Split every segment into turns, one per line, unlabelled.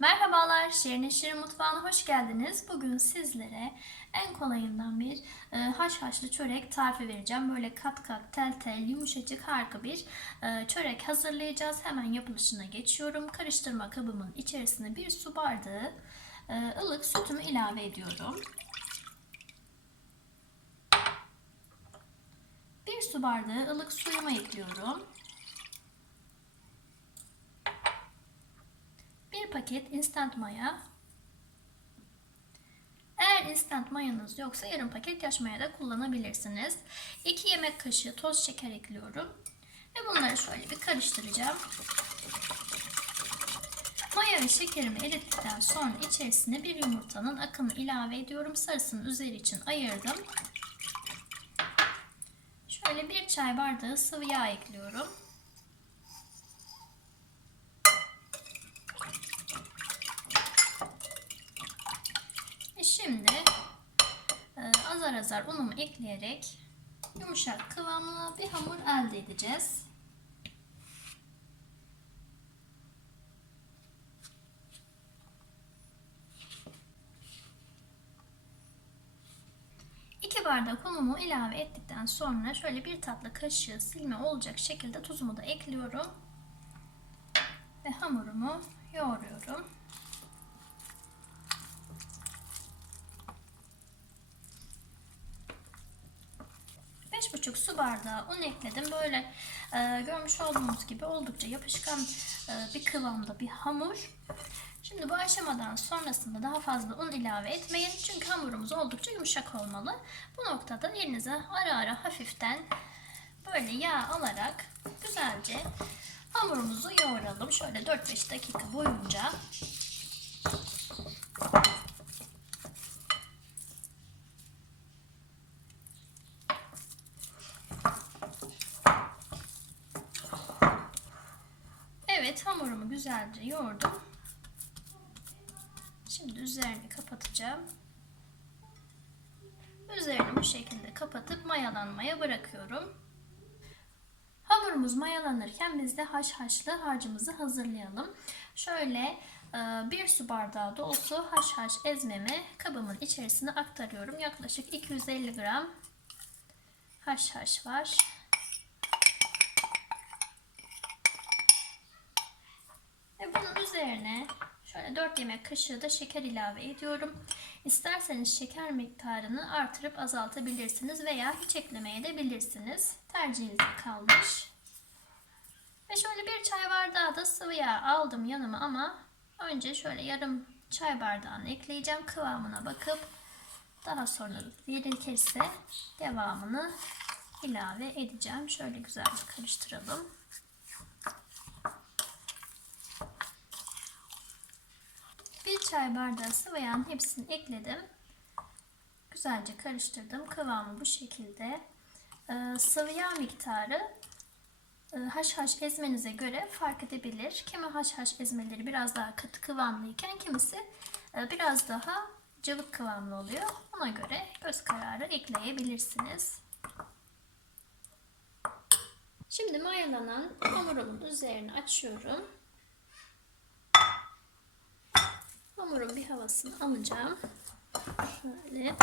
Merhabalar, Şirin Şirin Mutfağı'na hoş geldiniz. Bugün sizlere en kolayından bir e, haşhaşlı çörek tarifi vereceğim. Böyle kat kat, tel tel, yumuşacık harika bir e, çörek hazırlayacağız. Hemen yapılışına geçiyorum. Karıştırma kabımın içerisine bir su bardağı e, ılık sütümü ilave ediyorum. Bir su bardağı ılık suyumu ekliyorum. Bir paket instant maya. Eğer instant mayanız yoksa yarım paket yaş maya da kullanabilirsiniz. 2 yemek kaşığı toz şeker ekliyorum. Ve bunları şöyle bir karıştıracağım. Maya ve şekerimi erittikten sonra içerisine bir yumurtanın akını ilave ediyorum. Sarısını üzeri için ayırdım. Şöyle bir çay bardağı sıvı yağ ekliyorum. Şimdi e, azar azar unumu ekleyerek yumuşak kıvamlı bir hamur elde edeceğiz. İki bardak unumu ilave ettikten sonra şöyle bir tatlı kaşığı silme olacak şekilde tuzumu da ekliyorum. Ve hamurumu yoğuruyorum. 5,5 su bardağı un ekledim. Böyle e, görmüş olduğunuz gibi oldukça yapışkan e, bir kıvamda bir hamur. Şimdi bu aşamadan sonrasında daha fazla un ilave etmeyin. Çünkü hamurumuz oldukça yumuşak olmalı. Bu noktada elinize ara ara hafiften böyle yağ alarak güzelce hamurumuzu yoğuralım. Şöyle 4-5 dakika boyunca Evet hamurumu güzelce yoğurdum. Şimdi üzerini kapatacağım. Üzerini bu şekilde kapatıp mayalanmaya bırakıyorum. Hamurumuz mayalanırken biz de haşhaşlı harcımızı hazırlayalım. Şöyle e, bir su bardağı dolusu haşhaş ezmemi kabımın içerisine aktarıyorum. Yaklaşık 250 gram haşhaş var. Ve bunun üzerine şöyle 4 yemek kaşığı da şeker ilave ediyorum. İsterseniz şeker miktarını artırıp azaltabilirsiniz veya hiç eklemeye de bilirsiniz. Tercihinize kalmış. Ve şöyle bir çay bardağı da sıvı yağ aldım yanıma ama önce şöyle yarım çay bardağını ekleyeceğim. Kıvamına bakıp daha sonra gerekirse devamını ilave edeceğim. Şöyle güzelce karıştıralım. Bir çay bardağı sıvı yağın hepsini ekledim. Güzelce karıştırdım. Kıvamı bu şekilde. Ee, sıvı yağ miktarı e, haşhaş ezmenize göre fark edebilir. Kimi haşhaş ezmeleri biraz daha katı kıvamlıyken kimisi e, biraz daha cıvık kıvamlı oluyor. Ona göre göz kararı ekleyebilirsiniz. Şimdi mayalanan hamurumun üzerine açıyorum. Hamurun bir havasını alacağım. Şöyle.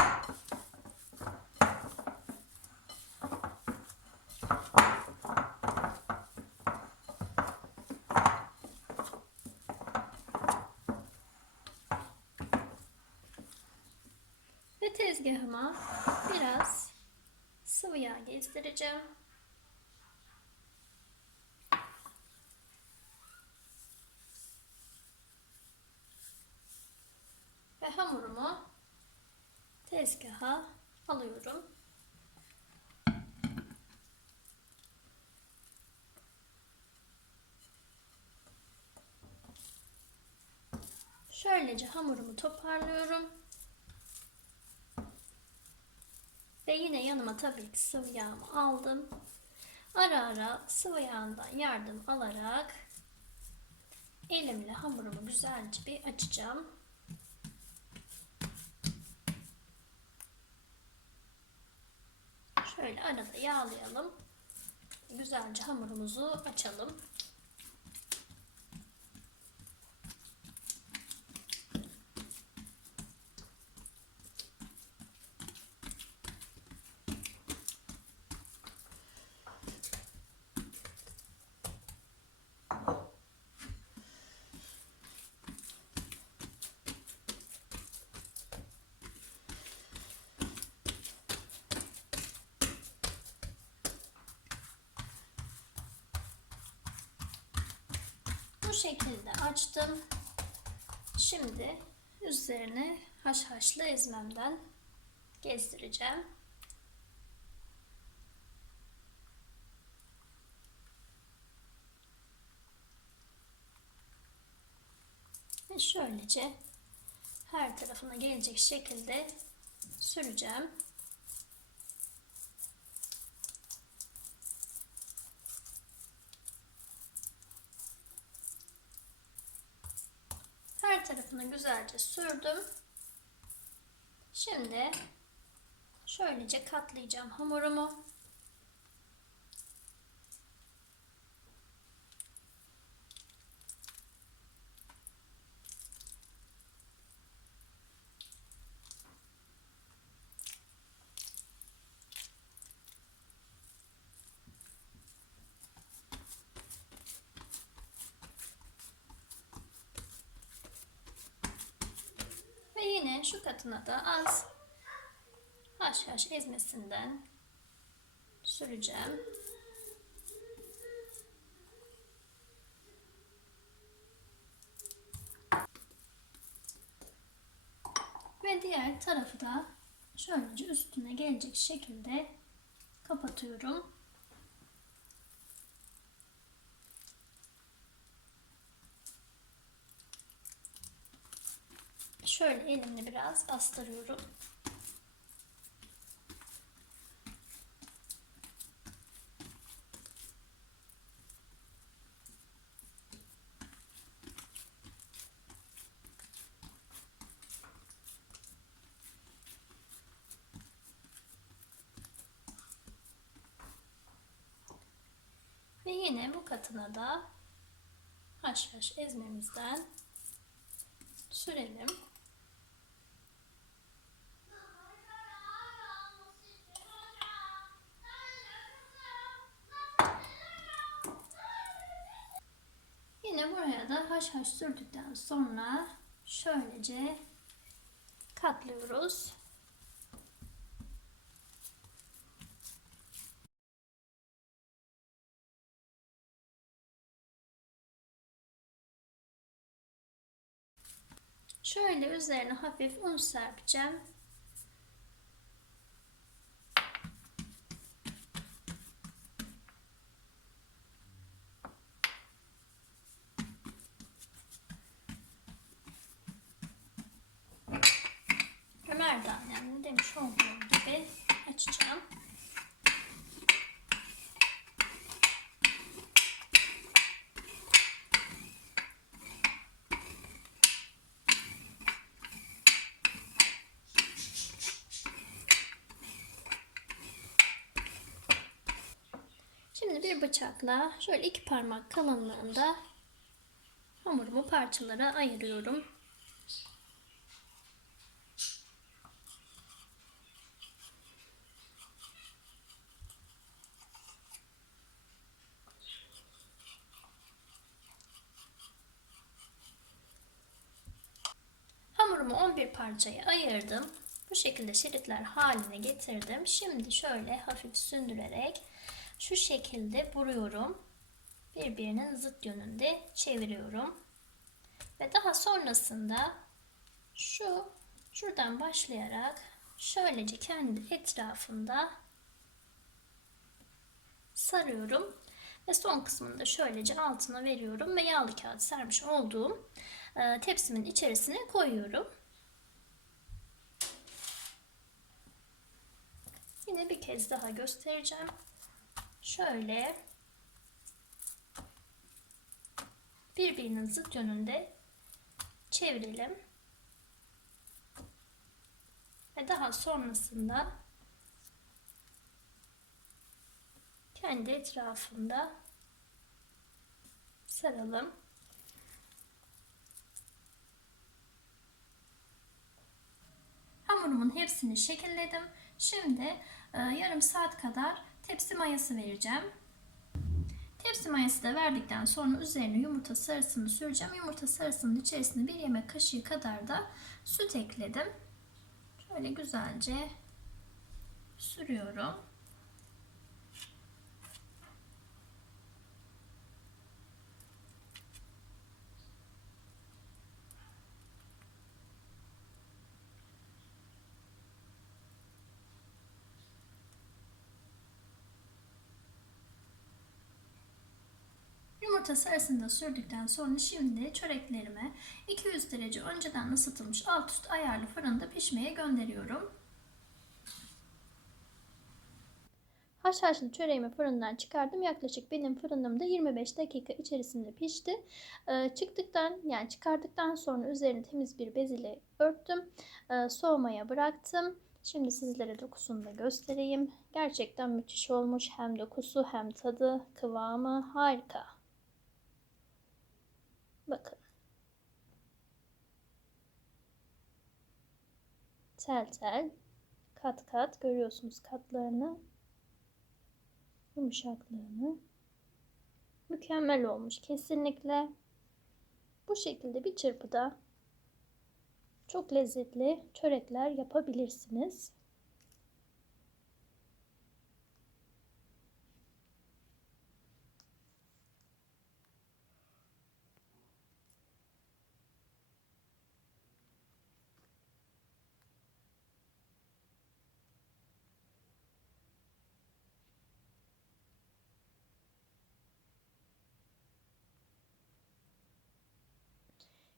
Ve tezgahıma biraz sıvı yağ gezdireceğim. Ve hamurumu tezgaha alıyorum. Şöylece hamurumu toparlıyorum. Ve yine yanıma tabii ki sıvı yağımı aldım. Ara ara sıvı yağından yardım alarak elimle hamurumu güzelce bir açacağım. Şöyle arada yağlayalım. Güzelce hamurumuzu açalım. Şekilde açtım. Şimdi üzerine haşhaşlı ezmemden gezdireceğim. Ve şöylece her tarafına gelecek şekilde süreceğim. Her tarafını güzelce sürdüm. Şimdi şöylece katlayacağım hamurumu. Yine şu katına da az haşhaş ezmesinden süreceğim. Ve diğer tarafı da şöylece üstüne gelecek şekilde kapatıyorum. Şöyle elimle biraz bastırıyorum. Ve yine bu katına da haşhaş ezmemizden sürelim. Yine buraya da haşhaş sürdükten sonra şöylece katlıyoruz. Şöyle üzerine hafif un serpeceğim. Ve merdanemle demiş olduğum gibi açacağım. Şimdi bıçakla şöyle iki parmak kalınlığında hamurumu parçalara ayırıyorum. Hamurumu 11 parçaya ayırdım. Bu şekilde şeritler haline getirdim. Şimdi şöyle hafif sündürerek şu şekilde vuruyorum. Birbirinin zıt yönünde çeviriyorum. Ve daha sonrasında şu şuradan başlayarak şöylece kendi etrafında sarıyorum. Ve son kısmını da şöylece altına veriyorum ve yağlı kağıt sermiş olduğum e, tepsimin içerisine koyuyorum. Yine bir kez daha göstereceğim. Şöyle birbirinin zıt yönünde çevirelim. Ve daha sonrasında kendi etrafında saralım. Hamurumun hepsini şekilledim. Şimdi e, yarım saat kadar tepsi mayası vereceğim. Tepsi mayası da verdikten sonra üzerine yumurta sarısını süreceğim. Yumurta sarısının içerisine bir yemek kaşığı kadar da süt ekledim. Şöyle güzelce sürüyorum. Yumurta sarısını sürdükten sonra şimdi çöreklerimi 200 derece önceden ısıtılmış alt üst ayarlı fırında pişmeye gönderiyorum. Haşhaşlı çöreğimi fırından çıkardım. Yaklaşık benim fırınımda 25 dakika içerisinde pişti. Ee, çıktıktan yani çıkardıktan sonra üzerini temiz bir bez ile örttüm. Ee, soğumaya bıraktım. Şimdi sizlere dokusunu da göstereyim. Gerçekten müthiş olmuş. Hem dokusu hem tadı, kıvamı harika. Bakın. Tel tel, kat kat görüyorsunuz katlarını yumuşaklığını. Mükemmel olmuş kesinlikle. Bu şekilde bir çırpıda çok lezzetli çörekler yapabilirsiniz.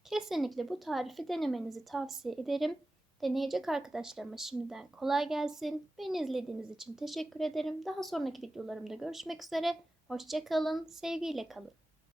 Kesinlikle bu tarifi denemenizi tavsiye ederim. Deneyecek arkadaşlarıma şimdiden kolay gelsin. Beni izlediğiniz için teşekkür ederim. Daha sonraki videolarımda görüşmek üzere. Hoşçakalın, sevgiyle kalın.